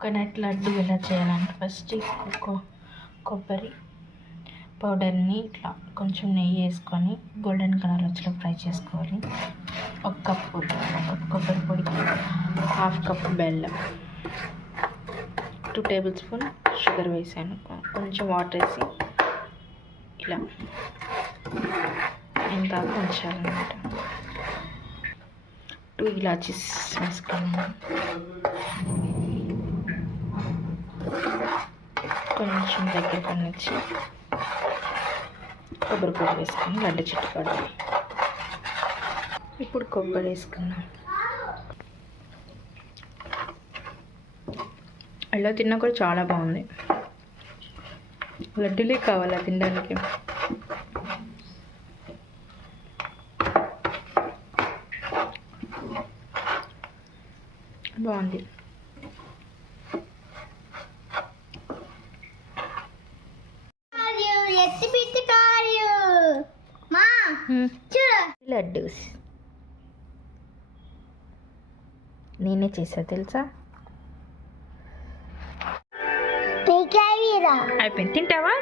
Coconut laddu ఎలా చేయాలంటే first కొబ్బరి పౌడర్ని ఇట్లా కొంచెం నెయ్యి వేసుకొని గోల్డెన్ కలర్ వచ్చేలా ఫ్రై చేసుకోవాలి. ఒక కప్పు కొబ్బరి పొడికి హాఫ్ కప్పు బెల్లం, 2 టేబుల్ స్పూన్ షుగర్ వేసాను. కొంచెం వాటర్ వేసి ఇలా ఎంత ఉంచాలన్నమాట. 2 ఇలాచీస్ వేసుకున్నాను. కొంచెం దగ్గర పనిచ్చి కొబ్బరి పొడి వేసుకొని గడ్డ చిట్టుపడి ఇప్పుడు కొబ్బరి వేసుకున్నాం. అలా తిన్నా కూడా చాలా బాగుంది. లడ్డూలే కావాలా తినడానికి. బాగుంది. లడ్డూస్ నేనే చేసా తెలుసా. అయిపోయింది. తింటావా?